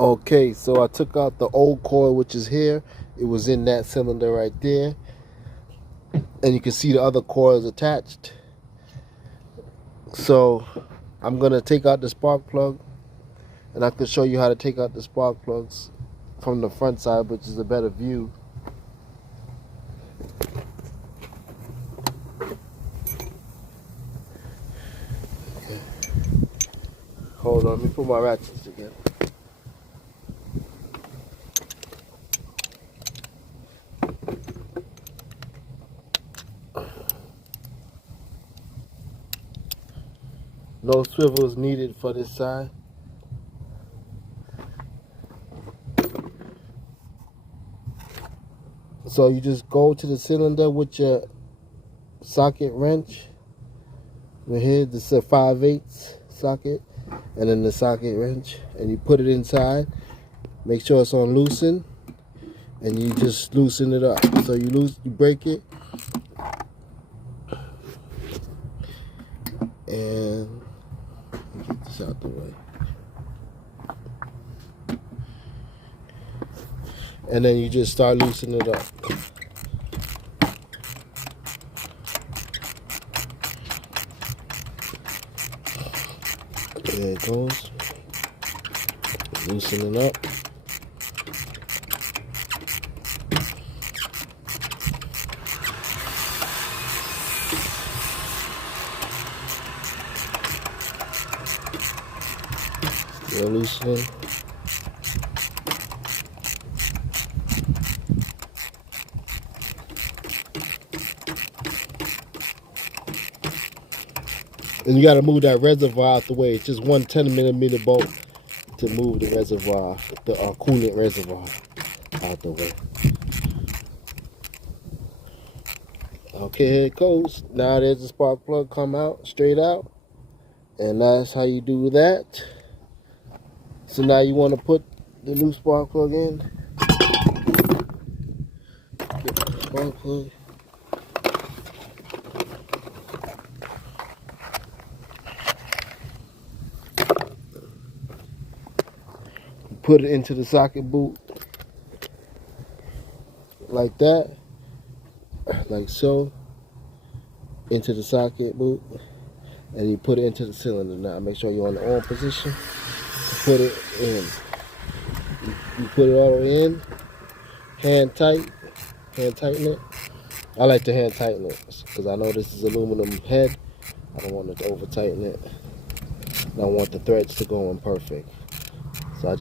Okay, so I took out the old coil, which is here. It was in that cylinder right there, and you can see the other coils attached. So I'm gonna take out the spark plug, and I can show you how to take out the spark plugs from the front side, which is a better view. Okay. Hold on, let me put my ratchets together. No swivel is needed for this side. So you just go to the cylinder with your socket wrench. Here, this is a 5/8 socket, and then the socket wrench, and you put it inside. Make sure it's on loosen, and you just loosen it up. So you break it, and get this out the way. And then you just start loosening it up. There it goes. Loosening up. Still loosening. And you got to move that reservoir out the way. It's just one 10mm bolt to move the reservoir, the coolant reservoir out the way. Okay, here it goes. Now there's the spark plug come out, straight out. And that's how you do that. So now you want to put the new spark plug in. Get the spark plug. Put it into the socket boot like that, like so, into the socket boot, and you put it into the cylinder. Now make sure you're on the on position to put it in. You put it all in, hand tighten it. I like to hand tighten it because I know this is aluminum head. I don't want to over tighten it. I don't want the threads to go in perfect.